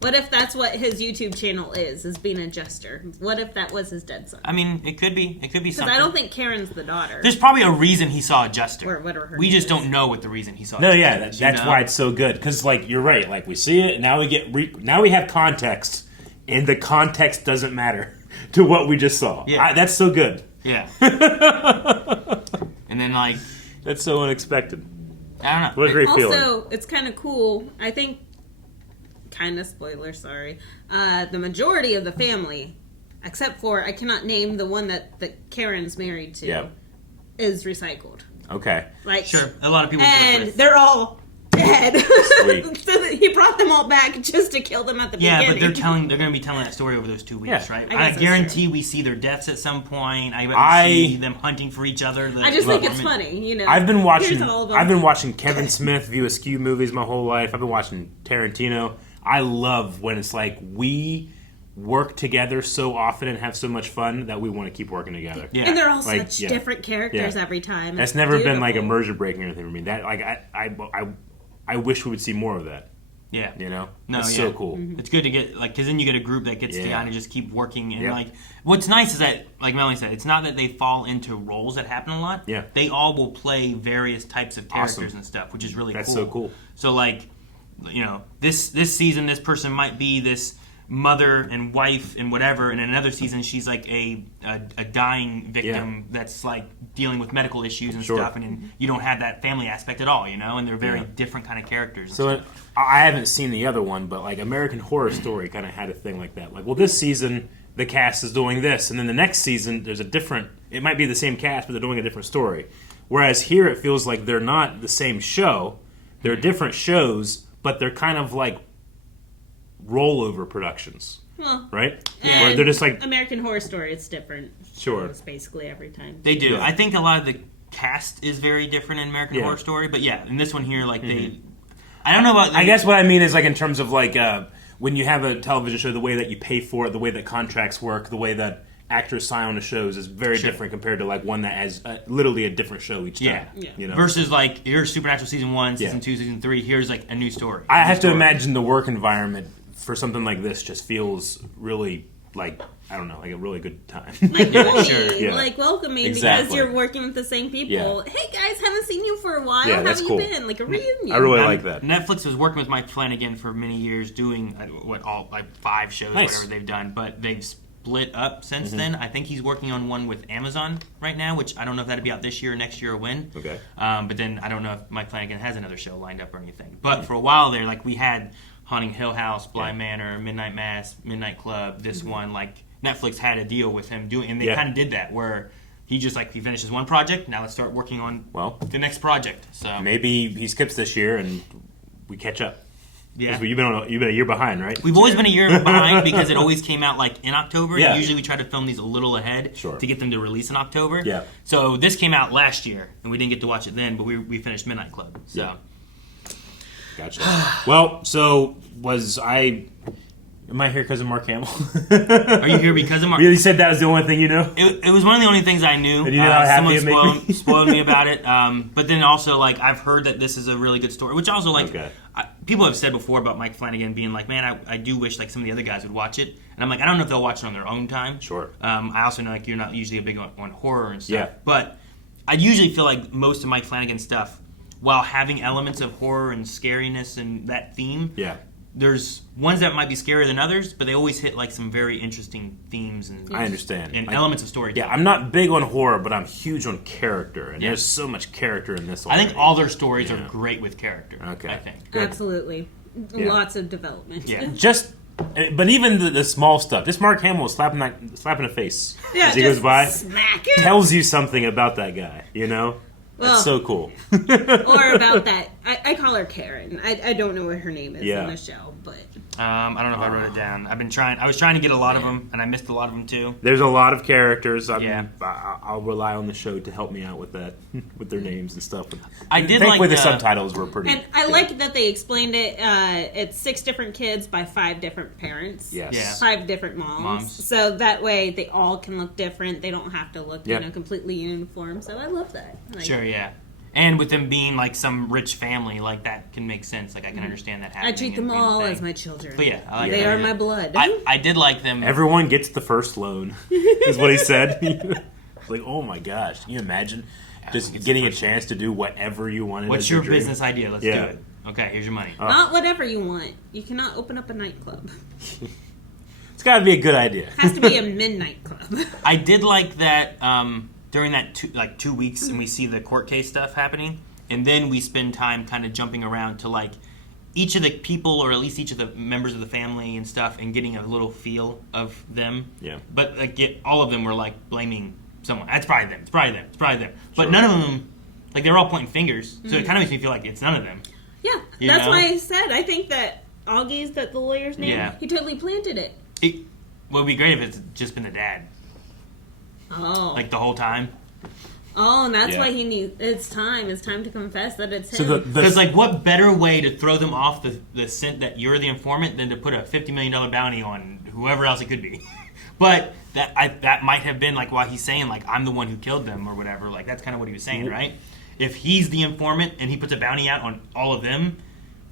What if that's what his YouTube channel is being a jester? What if that was his dead son? I mean, it could be. It could be something. Because I don't think Karen's the daughter. There's probably a reason he saw a jester. Or whatever her we name just is. don't know what the reason he saw. No, a yeah, jester that's why it's so good. Because like you're right, like we see it, now we get now we have context, and the context doesn't matter to what we just saw. Yeah, that's so good. Yeah. And then like that's so unexpected. I don't know. What a great feeling. Also, it's kind of cool. I think. Kind of spoiler, sorry. The majority of the family, except for I cannot name the one that Karen's married to, is recycled. Okay. Like sure, a lot of people. And they're all dead. Sweet. So he brought them all back just to kill them at the beginning. Yeah, but they're going to be telling that story over those 2 weeks, right? I guarantee we see their deaths at some point. I see them hunting for each other. I just think it's funny, you know. I've been watching Kevin Smith View Askew movies my whole life. I've been watching Tarantino. I love when it's like we work together so often and have so much fun that we want to keep working together. Yeah. And they're all such different characters every time. That's never been like immersion breaking or anything for me. That like I wish we would see more of that. Yeah. You know? No, it's so cool. Mm-hmm. It's good to get like because then you get a group that gets down and just keep working and like what's nice is that like Melanie said, it's not that they fall into roles that happen a lot. Yeah. They all will play various types of characters and stuff, which is really cool. That's so cool. So like you know, this season, this person might be this mother and wife and whatever, and in another season, she's like a dying victim that's like dealing with medical issues and stuff, and you don't have that family aspect at all, you know, and they're very different kind of characters. So I haven't seen the other one, but like American Horror Story kind of had a thing like that. Like, well, this season the cast is doing this, and then the next season there's a different. It might be the same cast, but they're doing a different story. Whereas here it feels like they're not the same show; they're different shows. But they're kind of like rollover productions, right? Where they're just like American Horror Story. It's different. Sure, it's basically every time they do. Yeah. I think a lot of the cast is very different in American Horror Story, but in this one here, like they, I don't know about. I guess what I mean is like in terms of like when you have a television show, the way that you pay for it, the way that contracts work, the way that actors sign on to shows is very different compared to like one that has literally a different show each time. Yeah. You know? Versus like here's Supernatural season 1, season 2, season 3. Here's like a new story. I have to imagine the work environment for something like this just feels really like, I don't know, like a really good time. Like Yeah, sure. Yeah. like welcoming Exactly. because you're working with the same people. Yeah. Hey guys, haven't seen you for a while. Yeah, How that's have cool. you been? Like a reunion. I really like that. Netflix was working with Mike Flanagan for many years, doing 5 shows, Nice. whatever they've done. But they've split up since Mm-hmm. then. I think he's working on one with Amazon right now, which I don't know if that'll be out this year or next year or when. Okay. But then I don't know if Mike Flanagan has another show lined up or anything. But for a while there, like we had Haunting Hill House, Blind Manor, Midnight Mass, Midnight Club. This one, like Netflix had a deal with him doing, and they kind of did that where. He just he finishes one project. Now let's start working on the next project. So maybe he skips this year and we catch up. Yeah, 'Cause you've been a year behind, right? We've always been a year behind because it always came out in October. Yeah. And usually we try to film these a little ahead to get them to release in October. Yeah. So this came out last year and we didn't get to watch it then, but we finished Midnight Club. So. Yeah. Gotcha. Well, so was I? Am I here because of Mark Hamill? Are you here because of Mark? You said that was the only thing you know? It was one of the only things I knew. And you know how happy someone it made me? spoiled me about it. But then also, I've heard that this is a really good story, which also, people have said before about Mike Flanagan being like, man, I do wish, some of the other guys would watch it. And I'm like, I don't know if they'll watch it on their own time. Sure. I also know, you're not usually a big on horror and stuff. Yeah. But I usually feel like most of Mike Flanagan's stuff, while having elements of horror and scariness and that theme, there's ones that might be scarier than others, but they always hit some very interesting themes and I understand. and elements of storytelling. Yeah, I'm not big on horror, but I'm huge on character, and there's so much character in this. I think all their stories are great with character. Okay, I think Absolutely, Yeah. lots of development. Yeah, but even the small stuff. This Mark Hamill slapping a face Yeah, as he just goes by, smack it. tells you something about that guy. You know, Well, that's so cool. Or about that, I call her Karen. I don't know what her name is in the show, but I don't know if I wrote it down. I was trying to get a lot of them, and I missed a lot of them too. There's a lot of characters. I'll rely on the show to help me out with that, with their names and stuff. I did Thankfully, like the subtitles were pretty. and I like that they explained it. It's 6 different kids by 5 different parents. Yes. Yeah. 5 different moms. So that way they all can look different. They don't have to look, completely uniform. So I love that. Sure, yeah. And with them being some rich family, that can make sense. I can understand that happening. I treat them all as my children. But yeah, I like they that. are my blood. I did like them. Everyone gets the first loan, is what he said. Oh my gosh, can you imagine just getting a chance to do whatever you wanted? What's your business idea? Let's do it. Okay, here's your money. Not whatever you want. You cannot open up a nightclub. It's got to be a good idea. It has to be a midnight club. I did like that during that 2 weeks, and we see the court case stuff happening, and then we spend time kind of jumping around to each of the people, or at least each of the members of the family and stuff, and getting a little feel of them. Yeah. But all of them were blaming someone. That's probably them. It's probably them. It's probably them. But none of them, they're all pointing fingers. So it kind of makes me feel like it's none of them. Yeah, You that's know? why I said I think that Augie's that the lawyer's name. Yeah. He totally planted it. It would be great if it's just been the dad. Oh. The whole time. Oh, and that's Yeah. why he needs. It's time. It's time to confess that it's him. Because what better way to throw them off the scent that you're the informant than to put a $50 million bounty on whoever else it could be? But that might have been why he's saying I'm the one who killed them or whatever. That's kind of what he was saying, right? If he's the informant and he puts a bounty out on all of them,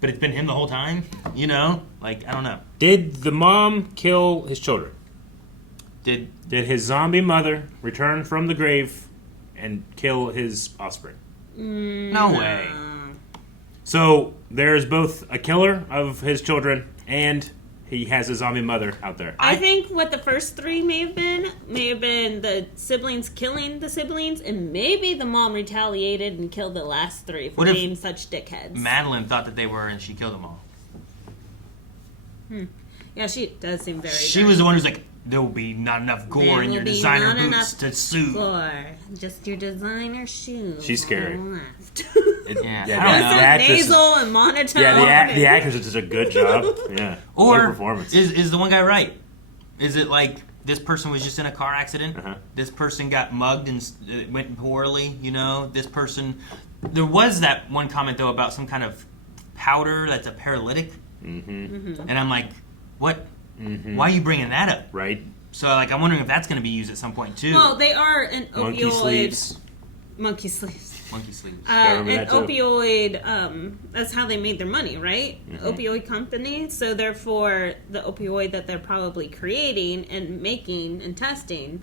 but it's been him the whole time, I don't know. Did the mom kill his children? Did his zombie mother return from the grave and kill his offspring? No way. So there's both a killer of his children and he has a zombie mother out there. I think what the first 3 may have been the siblings killing the siblings, and maybe the mom retaliated and killed the last 3 for What if being such dickheads. Madeline thought that they were, and she killed them all. Yeah, she does seem very. She dark. was the one who's there will be not enough gore There in will your be designer not boots enough to sue. Gore. Just your designer shoes. She's scary. Left. Yeah, the actress nasal and monotone. Yeah, the actress does a good job. Yeah, Or good performance. is the one guy right? Is it this person was just in a car accident? This person got mugged and it went poorly. This person. There was that one comment though about some kind of powder that's a paralytic, and I'm like, what? Why are you bringing that up? Right. So I'm wondering if that's going to be used at some point too. Well, they are an Monkey opioid. sleeves. Monkey sleeves. Monkey sleeves. And opioid, that's how they made their money, right? Mm-hmm. Opioid company. So therefore, the opioid that they're probably creating and making and testing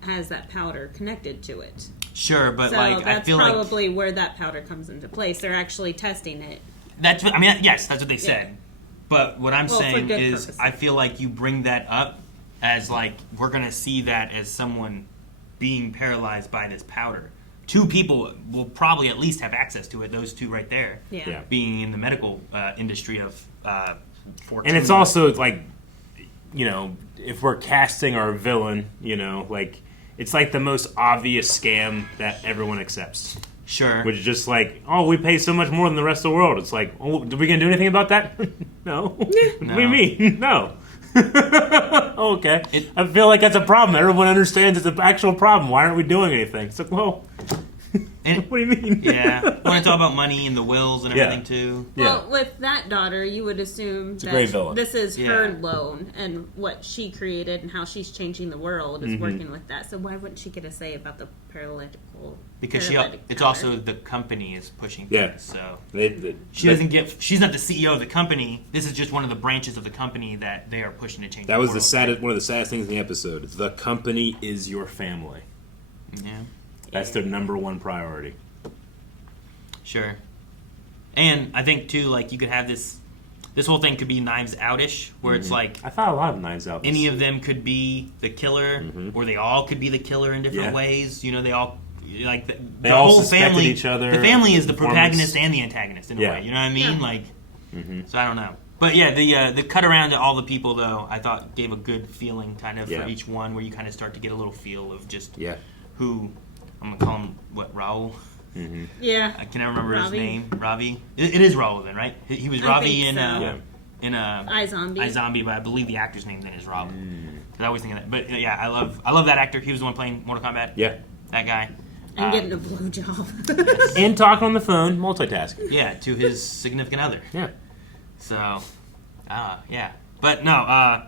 has that powder connected to it. Sure, but so like I feel that's probably where that powder comes into place. They're actually testing it. That's what I mean. Yes, that's what they said. Yeah. But what I'm saying is, purposes. I feel like you bring that up as like we're gonna see that as someone being paralyzed by this powder. 2 people will probably at least have access to it. Those 2 right there, being in the medical industry of Fortuna. And it's also like, you know, if we're casting our villain, you know, like it's like the most obvious scam that everyone accepts. Sure. Which is just like, oh, we pay so much more than the rest of the world. It's like, oh, are we gonna do anything about that? No. What do you mean? No. Okay. I feel like that's a problem. Everyone understands it's an actual problem. Why aren't we doing anything? It's like, well, what do you mean? Yeah. When it's all about money and the wills and everything too. Well, with that daughter, you would assume a great villain. This is her loan, and what she created and how she's changing the world is working with that. So why wouldn't she get a say about the paralytical? Because it's also the company is pushing things. So she's not the CEO of the company. This is just one of the branches of the company that they are pushing to change. That was the saddest, one of the saddest things in the episode. The company is your family. Yeah. That's their number one priority. Sure. And I think too, like you could have this whole thing could be Knives Out-ish, where it's like I thought a lot of Knives Out. Any of them could be the killer, or they all could be the killer in different ways. You know, they all like the all whole family. Each other. The family is the protagonist and the antagonist in a way. You know what I mean? Like, so I don't know. But yeah, the cut around to all the people though, I thought gave a good feeling kind of for each one, where you kind of start to get a little feel of just who. I'm gonna call him Raul. Mm-hmm. Yeah. I can never remember his name. Ravi. It is Raul then, right? He was Ravi in iZombie, but I believe the actor's name then is Raul. I always think of that. But yeah, I love that actor. He was the one playing Mortal Kombat. Yeah. That guy. And getting a blowjob. And talking on the phone, multitasking. Yeah, to his significant other. Yeah. So, yeah. But no.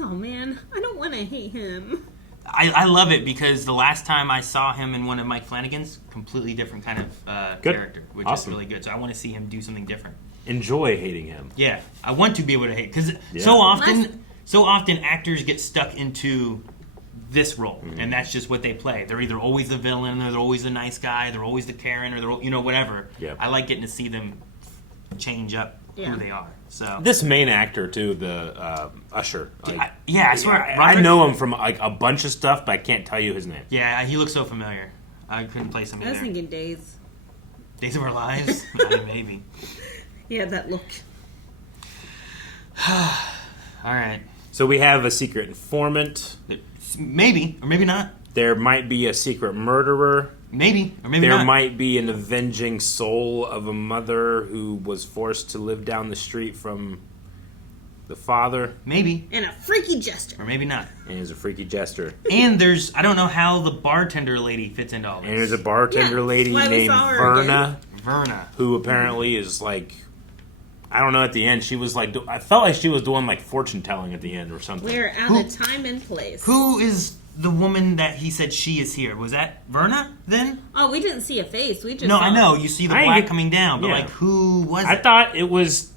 Oh man, I don't want to hate him. I love it because the last time I saw him in one of Mike Flanagan's, completely different kind of character, which is really good. So I want to see him do something different. Enjoy hating him. Yeah, I want to be able to hate because so often actors get stuck into this role, and that's just what they play. They're either always the villain, or they're always the nice guy, they're always the Karen, or they're whatever. Yeah. I like getting to see them change up who they are. So this main actor too, the Usher. Like, I swear, I know him from like a bunch of stuff, but I can't tell you his name. Yeah, he looks so familiar. I couldn't place him in there. I was thinking Days of Our Lives. Maybe. He had that look. All right. So we have a secret informant. Maybe or maybe not. There might be a secret murderer. Maybe or maybe not. There not. might be an avenging soul of a mother who was forced to live down the street from the father. Maybe. And a freaky jester. Or maybe not. And he's a freaky jester. And I don't know how the bartender lady fits into all this. And there's a bartender lady named Verna. Who apparently is like, I don't know, at the end she was like, I felt like she was doing like fortune telling at the end or something. We're out of time and place. Who is the woman that he said she is here? Was that Verna then? Oh, we didn't see a face. We just I know. You see the black coming down, but like who was it? I thought it was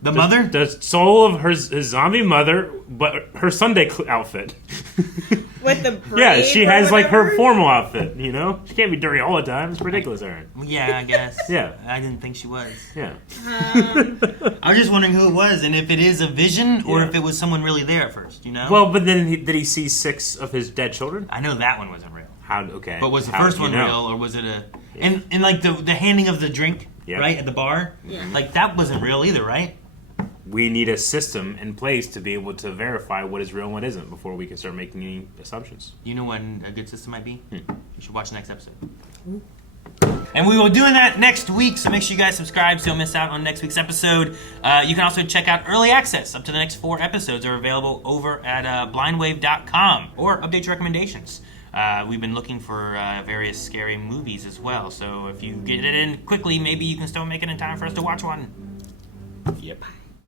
the mother? The soul of his zombie mother, but her Sunday outfit. With the braid yeah, she has like her formal outfit, you know? She can't be dirty all the time. It's ridiculous, Aaron. Yeah, I guess. Yeah. I didn't think she was. Yeah. I was just wondering who it was and if it is a vision or if it was someone really there at first, you know? Well, but then did he see 6 of his dead children? I know that one wasn't real. Okay. But was the first one real or was it a... Yeah. And like the handing of the drink, right, at the bar? Yeah. Like that wasn't real either, right? We need a system in place to be able to verify what is real and what isn't before we can start making any assumptions. You know what a good system might be? You should watch the next episode. And we will be doing that next week, so make sure you guys subscribe so you don't miss out on next week's episode. You can also check out Early Access. Up to the next 4 episodes are available over at blindwave.com, or update your recommendations. We've been looking for various scary movies as well, so if you get it in quickly, maybe you can still make it in time for us to watch one. Yep.